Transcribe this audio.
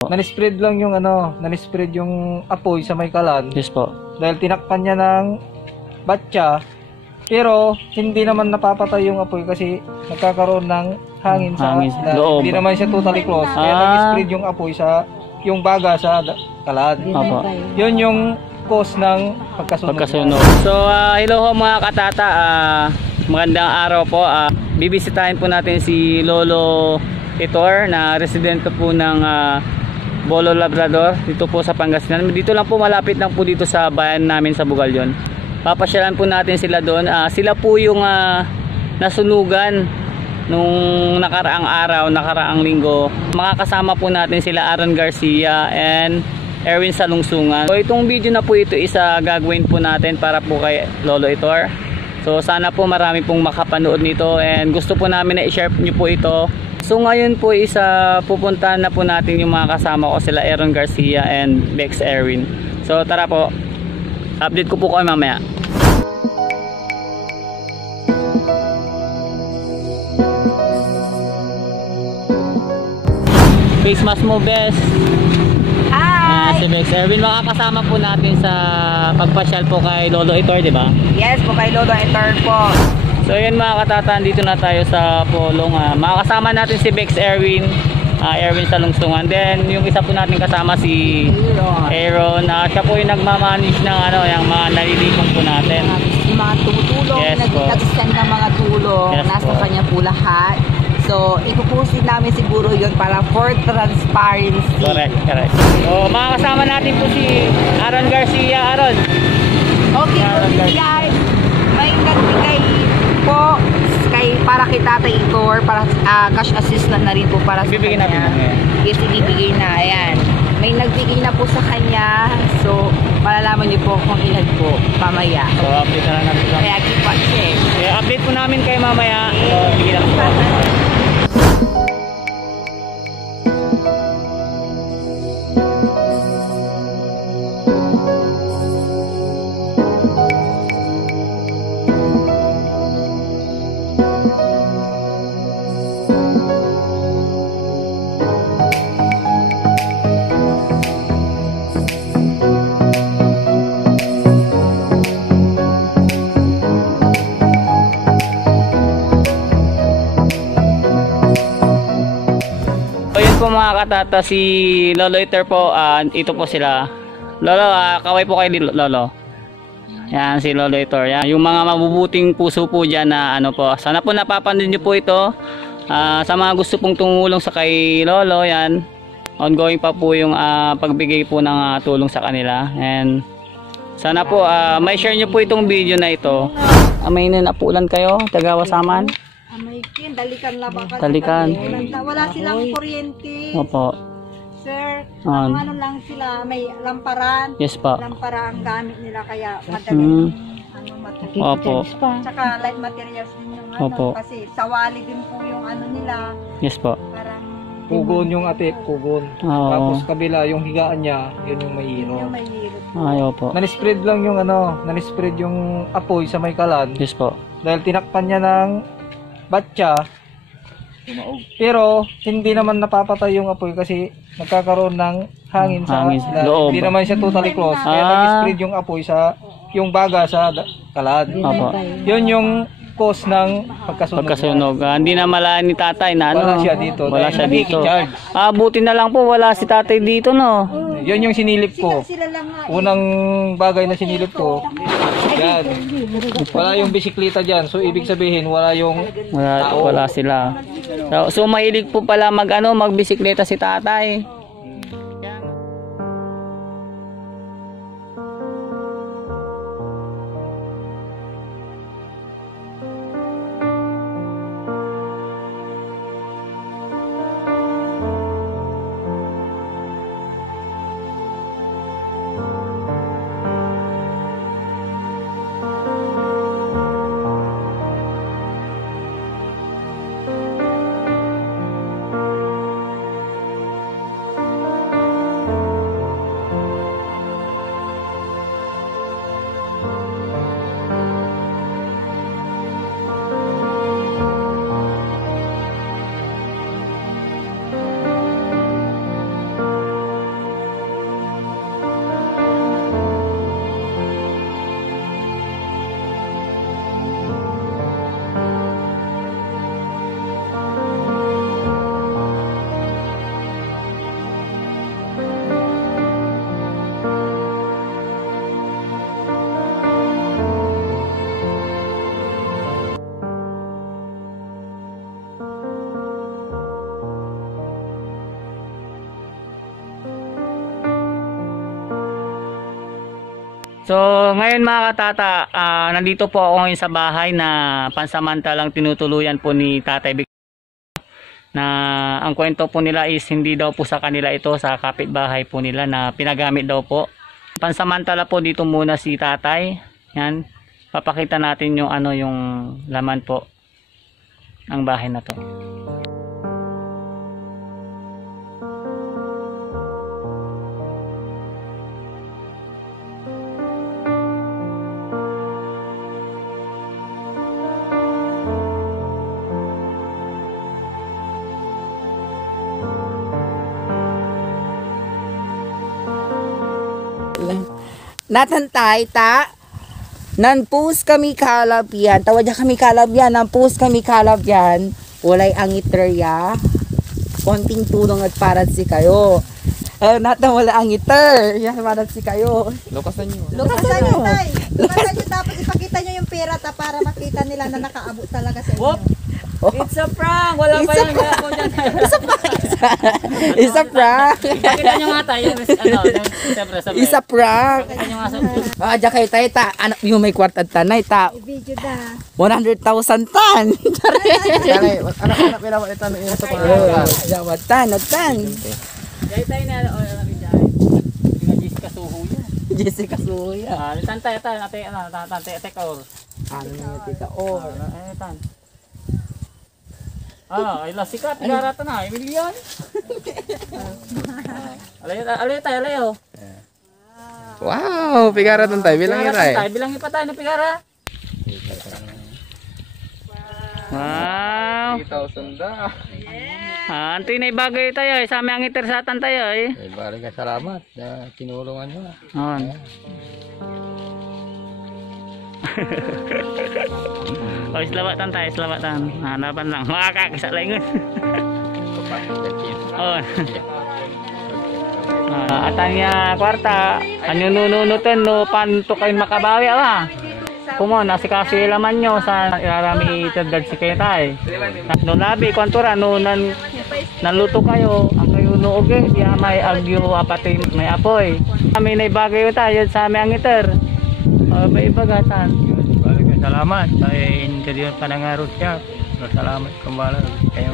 Nanispread lang yung nanispread yung apoy sa may kalan. Yes po. Dahil tinakpan niya ng batya, pero hindi naman napapatay yung apoy kasi nagkakaroon ng hangin sa loob. Hindi naman siya totally closed. Kaya nag-spread yung apoy sa yung baga sa kalan. Opo. Yun yung cause ng pagkasunog. So, hello ho mga katata. Magandang araw po. Bibisitahin po natin si Lolo Itor na residente po ng Bolo Labrador dito po sa Pangasinan. Dito lang po, malapit lang po dito sa bayan namin sa Bugalyon. Papasyalan po natin sila doon. Sila po yung nasunugan nung nakaraang araw, nakaraang linggo. Makakasama po natin sila Aaron Garcia and Erwin Salungsungan. So itong video na po ito isa gagawin po natin para po kay Lolo Itor. So sana po marami pong makapanood nito and gusto po namin na i-share nyo po ito. So ngayon po isa pupuntahan na po natin yung mga kasama ko, sila Aaron Garcia and Bex Erwin. So tara po, update ko po kayo mamaya. Face mask mo, Bes. Hi! Si Bex Erwin, makakasama po natin sa pagpasyal po kay Lolo Itor, di ba? Yes po, kay Lolo Itor po. So yun mga katatan, dito na tayo sa Polong. Makakasama natin si Bex Erwin, Erwin Salungsungan. Then yung isa po natin kasama si Aaron. Siya po yung nagmamanage ng yung mga nalilipong po natin. Yung mga tumutulong, Yes, nag-send ng mga tulong, Yes, nasa kanya po lahat. So ipupusin namin siguro yun para for transparency. Correct. So makakasama natin po si Aaron Garcia. Aaron. Okay po, guys. May nagbigay po para kay Tatay Itor, para cash assistant na rin po para sa Bibigyan kanya. natin. Yes, ibibigay na. Ayan. May nagbigay na po sa kanya. So, malalaman niyo po kung ilan po mamaya. So update na lang natin lang. Kaya keep watching. Kaya update po namin kayo mamaya. So bigyan lang po. Po mga katata, si Lolo Itor po, ito po sila. Lolo, kaway po kayo Lolo. Yan si Lolo Itor. Yan yung mga mabubuting puso po diyan na po. Sana po napapanood niyo po ito. Sa mga gusto pong tumulong sa kay Lolo, yan. Ongoing pa po yung pagbigay po ng tulong sa kanila. And sana po may share niyo po itong video na ito. May ninapulan kayo, tagawasaman. May dalikan lang baka. Dalikan. Wala silang kuryente. Opo. Sir, ano lang sila, may lamparan. Yes po. Lampara ang gamit nila kaya madali. Opo. Tsaka light materials din yung Opo. kasi sawali din po yung nila. Yes po. Parang Pugon yung pugon. Tapos kabila yung higaan niya, yun yung mahiro. yung may hirap. Ay, opo. Nanispread lang yung nanispread yung apoy sa may kalan. Yes po. Dahil tinakpan niya ng batya, pero hindi naman napapatay yung apoy kasi nagkakaroon ng hangin sa loob. Hindi naman siya totally closed. Kaya nag-spread yung apoy sa yung baga sa kalan. Opo. Yun yung cause ng Pagkasunog. Hindi na malayan ni tatay na Wala siya dito. Wala siya dito. Charge. Buti na lang po wala si tatay dito, no? Yun yung sinilip ko. Sila lang nga. Unang bagay na sinilip ko. Yan. Wala yung bisikleta dyan. So ibig sabihin wala yung Wala sila. So mahilig po pala magbisikleta si tatay. So, ngayon mga katata, nandito po ako ngayon sa bahay na pansamantalang tinutuluyan po ni Tatay Vic. Na ang kwento po nila is hindi daw po sa kanila ito, sa kapitbahay po nila na pinagamit daw po. Pansamantala po dito muna si Tatay. Yan. Papakita natin yung yung laman po ng bahay na to. Natantay ta nanpus kami kalabyan, tawad niya kami kalabyan, nanpus kami kalabyan, walay angiter ya, konting tulong at parat si kayo. Natan wala angiter, yan parat si kayo. Lukasan nyo. Lukasan nyo, tay. Lukasan nyo, tapos ipakita nyo yung pera ta para makita nila na nakaabot talaga sa inyo. It's a prank! Wala pa yan. It's a prank. Pakita nyo nga tayo. It's a prank. Pakita nyo nga sa... Diya kayo tayo ta, yung may kwartad tanay ta, I-video na. 100,000 tan. Anak-anak pinapalitan yung sa Tan. Dahil tayo na... Jessica Suho yan. Jessica Suya. Tantay, tantay, or. Ano nga tika or? Tan. Ay sikat, garata na, milyon. Alayo. Wow, pigaratan tayo. Bilangin tayo. Bilangin pa tayo ng pigara. Wow. 3,000 da. Antay na ibagay tayo, sa aming interesatan tayo eh. Balik ka salamat na tinulungan nyo. Selawatan tayo, selawatan. Hanapan lang, makakakisa lang yun. Atanya kwarta, nununutan no panto kayo makabawi kumo nasi kasi laman nyo sa irarami itagad si kayo tayo. No labi kwantura no naluto kayo ang kayo nooge diya may agyo apatay may apoy. Kami na ibagay tayo sa aming angiter. May ibagatan. Balik ka salamat. Sa hindi yun panangarot siya. Salamat kembali. Kayo.